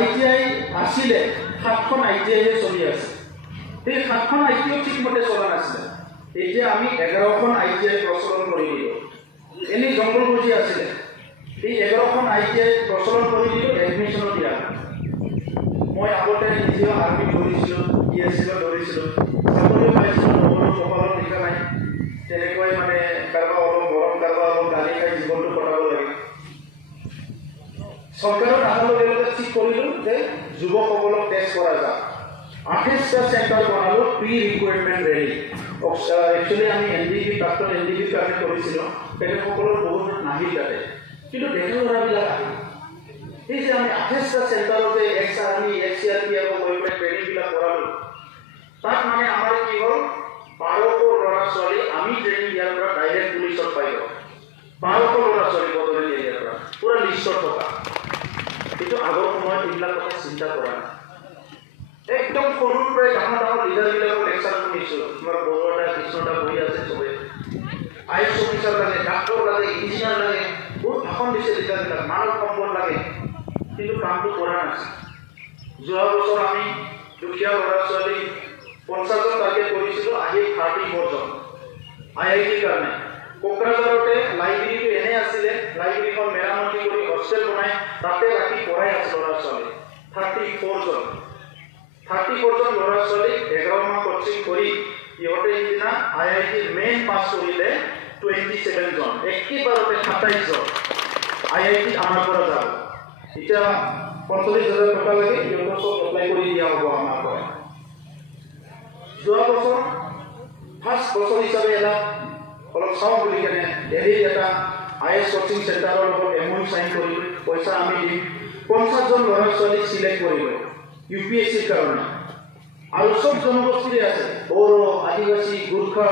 ITI আছিলে 7খন ITI চলি আছে এই 7খন ITI ঠিকমতে চলা নাছিলে এতিয়া আমি 11খন ITI প্ৰচলন কৰি দিলোঁ এনে জংঘল বুজি আছিলে এই 11খন ITI প্ৰচলন কৰি দিলোঁ এডমিশ্যনো দিয়া মই আগতে নিজেও আৰ্মি কৰিছিলোঁ ধৰিছিলোঁ চাকৰি পাইছিলোঁ কপালত লিখা নাই তেনেকৈ মানে কাৰোবাৰ অলপ গৰম কাৰোবাৰ অলপ গালি খাই জীৱনটো কটাব লাগে চৰকাৰৰ অহাৰ লগে লগে ঠিক কৰিলোঁ যে যুৱকসকলক টেষ্ট কৰা যাওক 28টা চেণ্টাৰ বনালোঁ প্ৰি ৰিকুৱাৰমেণ্ট ৰেলী একচুৱেলি আমি প্ৰাক্তন NDP কাৰণে কৰিছিলোঁ তেখেতসকলৰ বহুত নাহিল তাতে কিন্তু ডেকা ল'ৰাবিলাক আহিল এই যে আমি 28টা চেণ্টাৰতে এক্স আৰ্মি CRPF গৈ পেলাই ট্ৰেইনিংবিলাক কৰালোঁ তাত মানে আমাৰ কি হ'ল 1200 ল'ৰা ছোৱালী আমি ট্ৰেইনিং দিয়াৰ পৰা ডাইৰেক্ট পুলিচত পাই গ'ল 1200 ল'ৰা ছোৱালী বদলি দিয়াৰ পৰা পুৰা লিষ্টত থকা কিন্তু আগৰ সময়ত এইবিলাক কথা চিন্তা কৰা নাই একদম সৰুৰ পৰাই ডাঙৰ লিডাৰবিলাকৰ লেকচাৰ শুনিছোঁ তোমাৰ বৰুৱাদা কৃষ্ণদা বহি আছে চবে IS অফিচাৰ লাগে ডাক্তৰ লাগে ইঞ্জিনিয়াৰ লাগে বহুত ভাষণ দিছে লিডাৰবিলাক মানৱ সম্পদ লাগে কিন্তু কামটো কৰা নাছিল যোৱা বছৰ আমি দুখীয়া ল'ৰা ছোৱালী 50জন টাৰ্গেট কৰিছিলোঁ আহি 34 জন IITৰ কাৰণে কোকৰাঝাৰতে লাইব্ৰেৰীটো এনে আছিলে লাইব্ৰেৰীখন মেৰামতি কৰি হোষ্টেল বনাই তাতে ৰাখি পঢ়াই আছে ল'ৰা ছোৱালী 34 জন ল'ৰা ছোৱালী 11 মাহ কোচিং কৰি ইহঁতে সিদিনা IITৰ মেইন পাছ কৰিলে 27 জন একেবাৰতে 27 জন IIT আমাৰ পৰা যাব এতিয়া 45,000 টকা লাগে ইহঁতক চব এপ্লাই কৰি দিয়া হ'ব আমাৰ পৰা যোৱা বছৰ ফাৰ্ষ্ট বছৰ হিচাপে এটা অলপ চাওঁ বুলি কেনে এটা IS কোচিং চেণ্টাৰৰ লগত MOU চাইন কৰি পইচা আমি দিম 50 জন ল'ৰা ছোৱালী সিলেক্ট কৰিব ইউপিএসসিৰ কাৰণে আৰু সব জনগোষ্ঠী আছে বড়ো আদিবাসী গুৰ্খা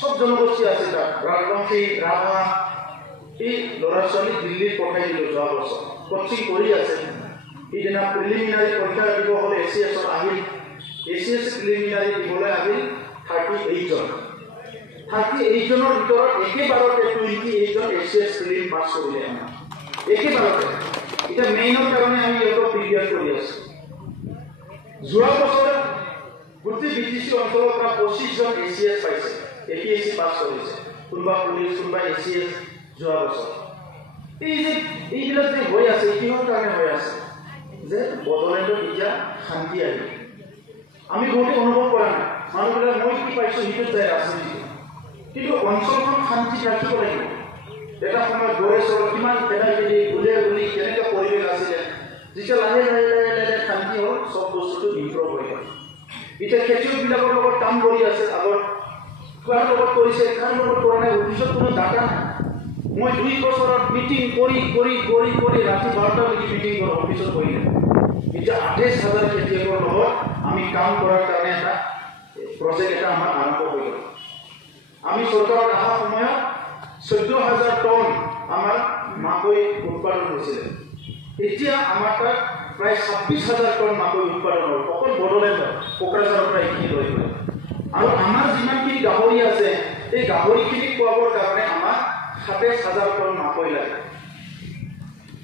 সব জনগোষ্ঠী আছে তাত ৰাজবংশী ৰাভা এই ল'ৰা ছোৱালী দিল্লীত পঠাই দিলো যোৱা বছৰ কোচিং কৰি আছে ইদিনা প্ৰিলিমিনাৰী পৰীক্ষা দিব হলে এসিএস আহিল এসিএস প্ৰিলিমিনাৰী দিবলৈ আহিল 38 জন 38 জনৰ ভিতৰত একেবাৰতে 28 জন এসিএস প্ৰিলিম পাছ কৰিলে আমাৰ একেবাৰতে এটা মেইনৰ কাৰণে আমি ইহঁতক প্ৰিপেয়াৰ কৰি আছো যোৱা বছৰ গোটেই বিটিসি অঞ্চলৰ পৰা 25 জন এসিএস পাইছে এপিএসসি পাছ কৰিছে কোনবা পুলিচ কোনবা এসিএস যোৱা বছৰ এইবিলাক যে হৈ আছে কিহৰ কাৰণে হৈ আছে যে বদলেণ্ডত এতিয়া শান্তি আহিল আমি বহুতে অনুভৱ কৰা নাই মানুহবিলাক মই কি পাইছো হিটোত যায় ৰাজনীতি কিন্তু অঞ্চলখন শান্তি ৰাখিব লাগিব এটা সময়ত গড়ে চৰ কিমান পেনাল্টি গুলি কেনেকৈ পৰিৱেশ আছিলে যেতিয়া লাহে লাহে শান্তি হ'ল সব বস্তুটো ইম্প্ৰুভ হৈ গ'ল এতিয়া খেতিয়কবিলাকৰ লগত কাম কৰি আছে আগত কাৰ লগত কৰিছে কাৰ লগত কৰা নাই অফিচত কোনো ডাটা নাই মই 2 বছৰত মিটিং কৰি ৰাতি 12টালৈকে মিটিং কৰোঁ অফিচত কৰিলে এতিয়া 28,000 খেতিয়কৰ লগত আমি কাম কৰাৰ কাৰণে এটা প্ৰজেক্ট এটা আমাৰ আৰম্ভ হৈ গ'ল আমি চৰকাৰত অহা সময়ত 14,000 টন আমাৰ মাকৈ উৎপাদন হৈছিলে এতিয়া আমাৰ তাত প্ৰায় 26,000 টন মাকৈ উৎপাদন হ'ল অকল বড়োলেণ্ডত কোকৰাঝাৰৰ পৰা এইখিনি লৈ গ'ল আৰু আমাৰ যিমানখিনি গাহৰি আছে এই গাহৰিখিনি খোৱাবৰ কাৰণে আমাৰ 27,000 টন মাকৈ লাগে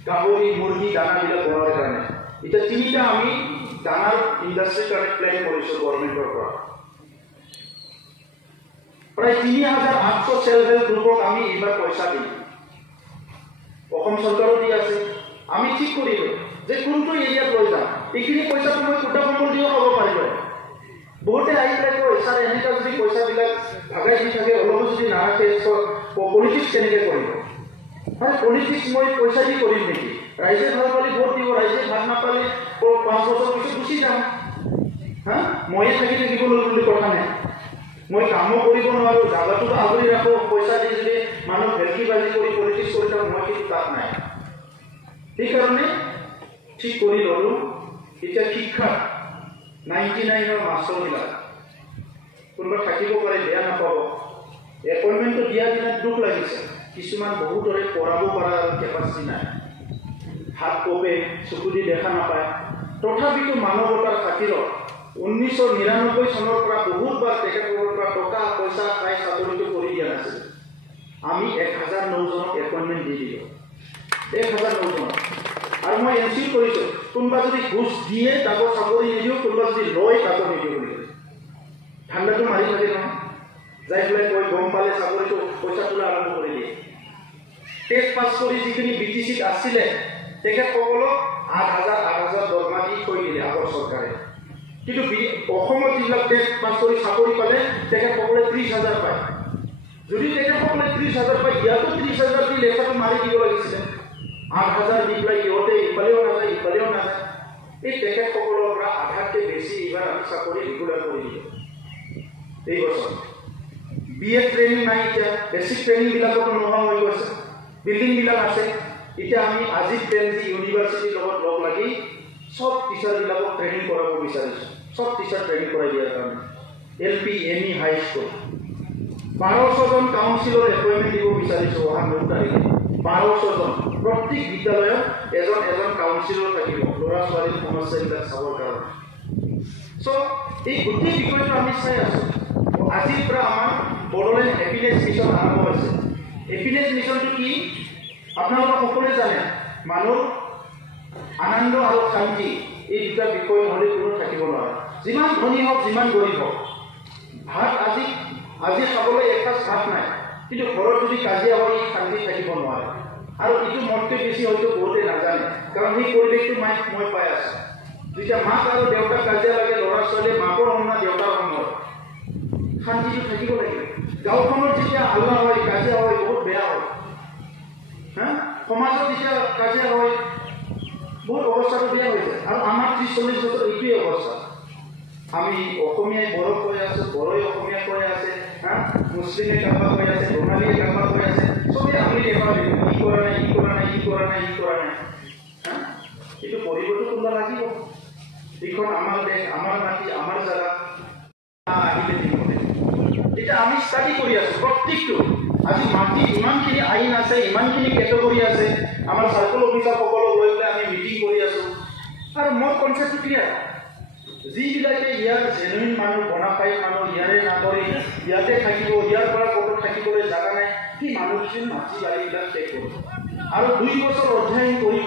গাহৰি মুৰ্গী দানাবিলাক বনোৱাৰ কাৰণে এতিয়া তিনিটা আমি দানাৰ ইণ্ডাষ্ট্ৰীৰ কাৰণে প্লেন কৰিছোঁ গভৰ্ণমেণ্টৰ পৰা প্ৰায় 3,800 চেল্ফ হেল্প গ্ৰুপক আমি এইবাৰ পইচা দিম অসম চৰকাৰো দি আছে আমি ঠিক কৰিলো যে কোনটো এৰিয়াত লৈ যাম এইখিনি পইচাটো মই কোটা কম্বল দিও হ'ব পাৰিব বহুতে আহি পেলাই কয় ছাৰ এনেকুৱা যদি পইচাবিলাক ভাগাই দি থাকে অলপ যদি নাৰাখে পলিটিক্স কেনেকৈ কৰিব মানে পলিটিক্স মই পইচা দি কৰিম নেকি ৰাইজে ভাল পালে ভোট দিব ৰাইজে ভাল নাপালে 5 বছৰ পিছত গুচি যাম হা ময়ে থাকি থাকিবলৈ বুলি কথা নাই মই কামো কৰিব নোৱাৰো জাগাটো আগুৰি ৰাখো পইচা দি যদি মানুহ ভেলকি বাজি কৰি পলিটিক্স কৰি থাকো মই কিন্তু তাত নাই সেইকাৰণে ঠিক কৰি ল'লো এতিয়া শিক্ষা 99ৰ মাষ্টৰবিলাক কোনোবা থাকিব পাৰে বেয়া নাপাব এপইণ্টমেণ্টটো দিয়া দিনত দুখ লাগিছে কিছুমান বহুতৰে পঢ়াব পৰা কেপাচিটি নাই হাত কপে চকু দি দেখা নাপায় তথাপিতো মানৱতাৰ খাতিৰত 1999 চনৰ পৰা বহুতবাৰ তেখেতসকলৰ পৰা টকা পইচা খাই চাকৰিটো কৰি দিয়া নাছিল আমি 1009 জনক এপইণ্টমেণ্ট দি দিলোঁ 1009 জনক আৰু মই এনচিউ কৰিছোঁ কোনোবা যদি ঘুষ দিয়ে তাকো চাকৰি নিদিওঁ কোনোবা যদি লয় তাকো নিদিওঁ বুলি ঠাণ্ডাটো মাৰি থাকে নহয় যাই পেলাই কৈ গম পালে চাকৰিটো পইচা তোলা আৰম্ভ কৰি দিয়ে টেষ্ট পাছ কৰি যিখিনি বিটিচিত আছিলে তেখেতসকলক 8,000 দৰমহা দি থৈ দিলে আগৰ চৰকাৰে কিন্তু অসমত যিবিলাক টেষ্ট পাছ কৰি চাকৰি পালে তেখেতসকলে 30,000 পায় যদি তেখেতসকলে 30,000 পায় ইয়াতো 30,000 দি লেখাটো মাৰি দিব লাগিছিলে 8,000 দি পেলাই ইহঁতে ইফালেও নাযায় এই তেখেতসকলৰ পৰা আধাতকৈ বেছি এইবাৰ আমি চাকৰি ৰেগুলাৰ কৰি দিলোঁ এই বছৰ BA ট্ৰেইনিং নাই এতিয়া বেছিক ট্ৰেইনিংবিলাকতো নোহোৱা হৈ গৈছে বিল্ডিংবিলাক আছে এতিয়া আমি আজি টেনজি ইউনিভাৰ্চিটিৰ লগত লগ লাগি সব টিচাৰবিলাকক ট্ৰেইনিং কৰাব বিচাৰিছোঁ সব টিচাৰ ট্ৰেইনিং কৰাই দিয়াৰ কাৰণে LP ME হাই স্কুল 1200 জন কাউন্সিলৰ এপইণ্টমেণ্ট দিব বিচাৰিছোঁ অহা 9 তাৰিখে 1200 জন প্ৰত্যেক বিদ্যালয়ত এজন কাউন্সিলৰ থাকিব ল'ৰা ছোৱালীৰ সমস্যাবিলাক চাবৰ কাৰণে এই গোটেই বিষয়টো আমি চাই আছোঁ আজিৰ পৰা আমাৰ বড়োলেণ্ড হেপিনেছ মিছন আৰম্ভ হৈছে হেপিনেছ মিছনটো কি আপোনালোকে সকলোৱে জানে মানুহ আনন্দ আৰু শান্তি এই দুটা বিষয় নহ'লে কোনো থাকিব নোৱাৰে যিমান ধনী হওক যিমান গৰীব হওক ভাত আজি খাবলৈ এসাঁজ ভাত নাই কিন্তু ঘৰত যদি কাজিয়া হয় শান্তি থাকিব নোৱাৰে আৰু এইটো মনটো বেছি হয়তো বহুতে নাজানে কাৰণ সেই পৰিৱেশটো মই পাই আছোঁ যেতিয়া মাক আৰু দেউতাক কাজিয়া লাগে ল'ৰা ছোৱালীয়ে মাকৰ সন্মান দেউতাৰ সন্মান শান্তিটো থাকিব লাগিব গাঁওখনত যেতিয়া হাল্লা হয় কাজিয়া হয় বহুত বেয়া হয় হা সমাজত যেতিয়া কাজিয়া হয় বহুত অৱস্থাটো বেয়া হৈ যায় আৰু আমাৰ 30-40 বছৰ এইটোৱে অৱস্থা আমি অসমীয়াই বড়ো কৈ আছোঁ বড়োই অসমীয়া কৈ আছে হা মুছলিমে কাৰোবাৰ কৈ আছে বঙালীয়ে কাৰোবাৰ কৈ আছে চবেই আমি দেখা লাগিব ই কৰা নাই হা কিন্তু কৰিবতো কোনোবা লাগিব। এইখন আমাৰ দেশ, আমাৰ মাটি, আমাৰ জাগা আহিলে দিব লাগিব। এতিয়া আমি ষ্টাডি কৰি আছো প্ৰত্যেকটো। আজি মাটি ইমানখিনি আইন আছে, ইমানখিনি কেটেগৰী আছে, আমাৰ চাৰ্কল অফিচাৰসকলক লৈ পেলাই আমি মিটিং কৰি আছো। আৰু মোৰ কনচেপ্টটো ক্লিয়াৰ, যিবিলাকে ইয়াৰ জেনুইন মানুহ, বনাফাইড মানুহ, ইয়াৰে নাগৰিক, ইয়াতে থাকিব, ইয়াৰ পৰা ক'তো থাকিবলৈ জাগা নাই, সেই মানুহখিনি মাটি বাৰীবিলাক শেষ কৰিব। আৰু 2 বছৰ অধ্যয়ন কৰি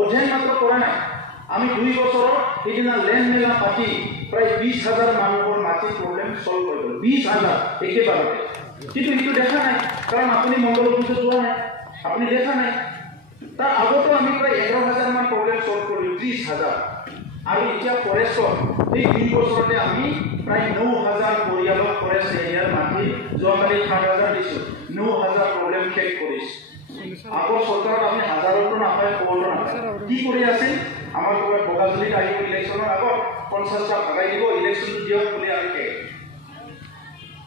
অধ্যয়ন মাত্ৰ কৰা নাই, আমি 2 বছৰত সেইদিনা লেণ্ড মেলা পাতি প্ৰায় 20,000 মানুহৰ মাটিৰ প্ৰব্লেম চল্ভ হৈ গ'ল। 20,000 একেবাৰতে। কিন্তু সেইটো দেখা নাই, কাৰণ আপুনি মংগল অফিচত যোৱা নাই, আপুনি দেখা নাই। তাৰ আগতো আমি প্ৰায় 11,000 মান প্ৰব্লেম চল্ভ কৰিলোঁ, 30,000। আৰু এতিয়া ফৰেষ্টত এই 2 বছৰতে আমি প্ৰায় 9,000 পৰিয়ালক ফৰেষ্ট এৰিয়াৰ মাটি যোৱাকালি 7,000 দিছোঁ, 9,000 প্ৰব্লেম শেষ কৰিছোঁ। আগৰ চৰকাৰত আমি হাজাৰতো নাপায়, কৌৰতো নাপায়। কি কৰি আছিল? আমাৰ ক'ৰবাত বগাজুলিত আহিব ইলেকশ্যনৰ আগত 50টা ভাগাই দিব, ইলেকশ্যনটো দিয়ক বুলি আমি শেষ।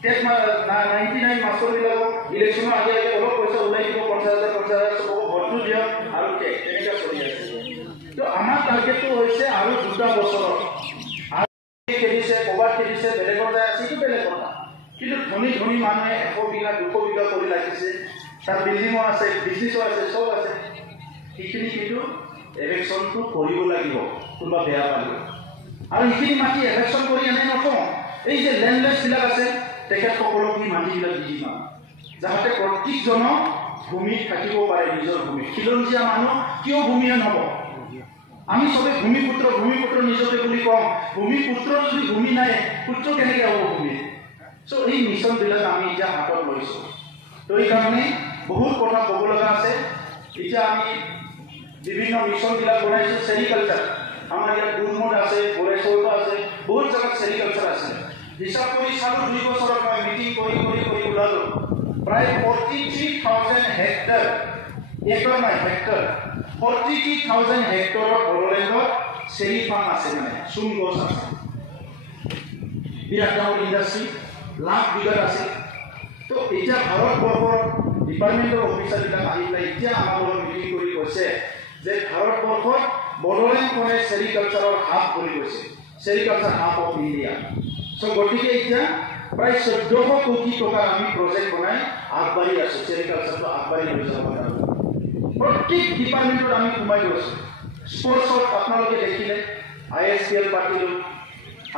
99 মাষ্টৰবিলাকক ইলেকশ্যনৰ আগে আগে অলপ পইচা ওলাই দিব, 50,000 চবকো ভোটটো দিয়ক আৰু শেষ। তেনেকৈ চলি আছে। তো আমাৰ টাৰ্গেটটো হৈছে আৰু 2টা বছৰত খেলিছে, ক'ৰবাত খেলিছে, বেলেগৰ যায় আছে, সেইটো বেলেগ কথা। কিন্তু ধনী ধনী মানুহে 100 বিঘা 200 বিঘা কৰি লাগিছে, তাৰ বিল্ডিঙো আছে, বিজনেছো আছে, চব আছে। সেইখিনি কিন্তু এভেকশ্যনটো কৰিব লাগিব, কোনোবা বেয়া পালিব। আৰু সেইখিনি মাটি এভেকশ্যন কৰি এনে নথওঁ, এই যে লেণ্ডলেছবিলাক আছে তেখেতসকলক সেই মাটিবিলাক দি দিম, যাতে প্ৰত্যেকজনক ভূমি থাকিব পাৰে, নিজৰ ভূমি। খিলঞ্জীয়া মানুহ কিয় ভূমিয়ে নহ'ব? আমি চবে ভূমিপুত্ৰ নিজকে বুলি কওঁ। ভূমিপুত্ৰ যদি ভূমি নাই, পুত্ৰ কেনেকৈ হ'ব ভূমি? চ' এই মিছনবিলাক আমি এতিয়া হাতত লৈছোঁ। তো এইকাৰণে বহুত কথা ক'ব লগা আছে। এতিয়া আমি বিভিন্ন মিছনবিলাক বনাইছোঁ। চেৰিকালচাৰ আমাৰ ইয়াত গুৰমুড আছে, গোৰেশ্বৰতো আছে, বহুত জেগাত চেৰিকালচাৰ আছে। হিচাপ কৰি চালোঁ, 2 বছৰত মই মিটিং কৰি ওলালোঁ, প্ৰায় 43,000 হেক্টৰ, একৰ নাই হেক্টৰ, 43,000 হেক্টৰত বড়োলেণ্ডত চেৰি ফাৰ্ম আছে, মানে চুম গছ আছে। বিৰাট ডাঙৰ ইণ্ডাষ্ট্ৰী, লাখ বিঘাত আছে। তো এতিয়া ভাৰতবৰ্ষৰ ডিপাৰ্টমেণ্টৰ অফিচাৰবিলাক আহি পেলাই এতিয়া আমাৰ লগত মিটিং কৰি কৈছে যে ভাৰতবৰ্ষত বড়োলেণ্ডখনে চেৰিকালচাৰৰ হাব বুলি কৈছে, চেৰিকালচাৰ হাব অফ ইণ্ডিয়া। চ' গতিকে এতিয়া প্ৰায় 1400 কোটি টকাৰ আমি প্ৰজেক্ট বনাই আগবাঢ়ি আছোঁ, চেৰিকালচাৰটো আগবাঢ়ি লৈ যাব কাৰণে। প্ৰত্যেক ডিপাৰ্টমেণ্টত আমি সোমাই গৈছোঁ। স্পৰ্টছত আপোনালোকে দেখিলে ISPL পাতিলোঁ।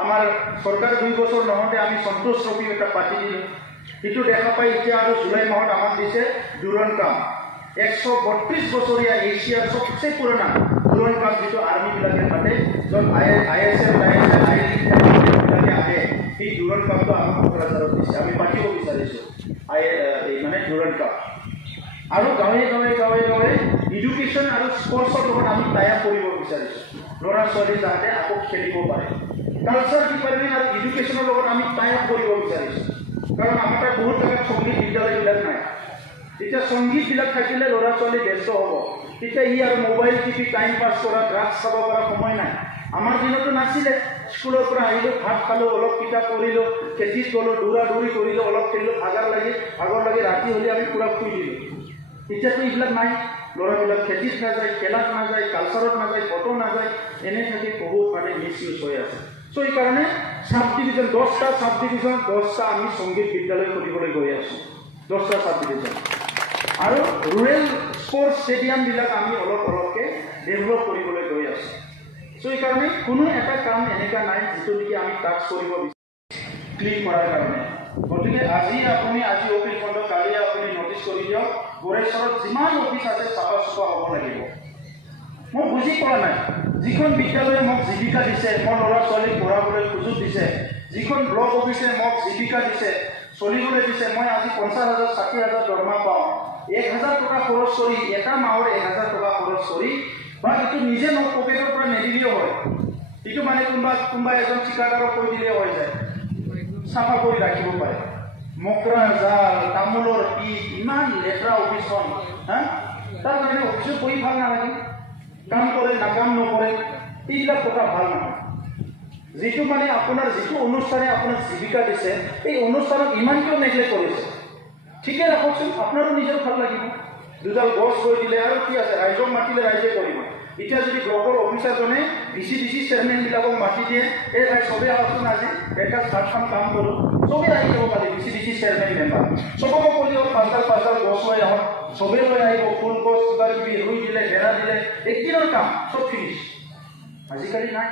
আমাৰ চৰকাৰ 2 বছৰ নহওঁতে আমি সন্তোষ ট্ৰফি এটা পাতি দিলোঁ। সেইটো দেখা পাই এতিয়া আৰু জুলাই মাহত আমাক দিছে ডুৰাণ্ড কাপ। 132 বছৰীয়া এছিয়াৰ চবচে পুৰণা ডুৰাণ্ড কাপ, যিটো আৰ্মিবিলাকে পাতে, য'ত ISL বিলাকে আহে, সেই ডুৰাণ্ড কাপটো আমাক কোকৰাঝাৰত দিছে। আমি পাতিব বিচাৰিছোঁ মানে ডুৰাণ্ড কাপ। আৰু গাঁৱে এডুকেশ্যন আৰু স্পৰ্টছৰ লগত আমি টাই-আপ কৰিব বিচাৰিছোঁ, ল'ৰা ছোৱালী যাতে আকৌ খেলিব পাৰে। কালচাৰ ডিপাৰ্টমেণ্ট আৰু এডুকেশ্যনৰ লগত আমি টাই-আপ কৰিব বিচাৰিছোঁ, কাৰণ আমাৰ তাত বহুত জেগাত সংগীত বিদ্যালয়বিলাক নাই। এতিয়া সংগীতবিলাক থাকিলে ল'ৰা ছোৱালী ব্যস্ত হ'ব। তেতিয়া আৰু মোবাইল টিপি টাইম পাছ কৰা, ড্ৰাগছ খাব পৰা সময় নাই। আমাৰ দিনতো নাছিলে। স্কুলৰ পৰা আহিলোঁ, ভাত খালোঁ, অলপ কিতাপ পঢ়িলোঁ, খেতিত গ'লোঁ, দৌৰা-দৌৰি কৰিলোঁ, অলপ খেলিলোঁ, ভাগৰ লাগি ৰাতি হ'লে আমি পুৰা শুই দিলোঁ। এতিয়াতো এইবিলাক নাই। ল'ৰাবিলাক খেতিত নাযায়, খেলাত নাযায়, কালচাৰত নাযায়, ক'তো নাযায়, এনে থাকি বহুত মানে মিছ ইউজ হৈ আছে। চ' এইকাৰণে সাব ডিভিজন, 10টা সাব ডিভিজন, 10টা আমি সংগীত বিদ্যালয় খুলিবলৈ গৈ আছোঁ, 10টা সাব ডিভিজন। আৰু ৰুৰেল স্পৰ্টছ ষ্টেডিয়ামবিলাক আমি অলপকৈ ডেভেলপ কৰিবলৈ গৈ আছোঁ। চ' এইকাৰণে কোনো এটা কাম এনেকুৱা নাই যিটো নেকি আমি টাচ কৰিব বিচাৰোঁ ক্লিন কৰাৰ কাৰণে। গতিকে আজি অফিচ বন্ধ, কালি আপুনি নটিচ কৰি দিয়ক, গোৰেশ্বৰত যিমান অফিচ আছে চাফা চুফা হ'ব লাগিব। মই বুজি পোৱা নাই, যিখন বিদ্যালয়ে মোক জীৱিকা দিছে, মোৰ ল'ৰা ছোৱালীক পঢ়াবলৈ সুযোগ দিছে, যিখন ব্লক অফিচে মোক জীৱিকা দিছে, চলিবলৈ দিছে, মই আজি 50,000 60,000 দৰমহা পাওঁ, 1,000 টকা খৰচ কৰি, এটা মাহৰ 1,000 টকা খৰচ কৰি, বা এইটো নিজে মোক পকেটৰ পৰা নিদিলেও হয়, এইটো মানে কোনোবা এজন ঠিকাদাৰক কৈ দিলেও হৈ যায়, চাফা কৰি ৰাখিব পাৰে। মকৰা জাল, তামোলৰ পিক, ইমান লেতেৰা অফিচখন, তাৰ কাৰণে অফিচত কৰি ভাল নালাগে, কাম কৰে নাকাম নকৰে, এইবিলাক কথা ভাল নহয়। যিটো মানে আপোনাৰ যিটো অনুষ্ঠানে আপোনাক জীৱিকা দিছে, এই অনুষ্ঠানক ইমান কিয় নেগলেক্ট কৰিছে? ঠিকে ৰাখকচোন, আপোনাৰো নিজৰ ভাল লাগিব। দুডাল গছ গৈ দিলে আৰু কি আছে ৰাইজক মাতিলে ৰাইজে কৰিব এতিয়া যদি ব্লকৰ অফিচাৰজনে ডিচি চেয়াৰমেনবিলাকক মাতি দিয়ে এই ভাই চবেই আলোচনা আজি এটা চাৰ্টখন কাম কৰোঁ চবেই আহি যাব পাৰি ডিচি চেয়াৰমেন মেম্বাৰ চবকে ক'লেও পাঁচডাল গছ লৈ আহক চবেই লৈ আহিব ফুল গছ কিবা কিবি ৰুই দিলে বেৰা দিলে একদিনৰ কাম চব ফিনিছ আজিকালি নাই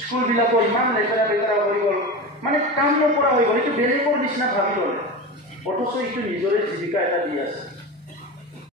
স্কুলবিলাকৰ ইমান লেতেৰা হৈ গ'ল মানে কাম নকৰা হৈ গ'ল এইটো বেলেগৰ নিচিনা ভাবি ল'লে অথচ এইটো নিজৰে জীৱিকা এটা দি আছে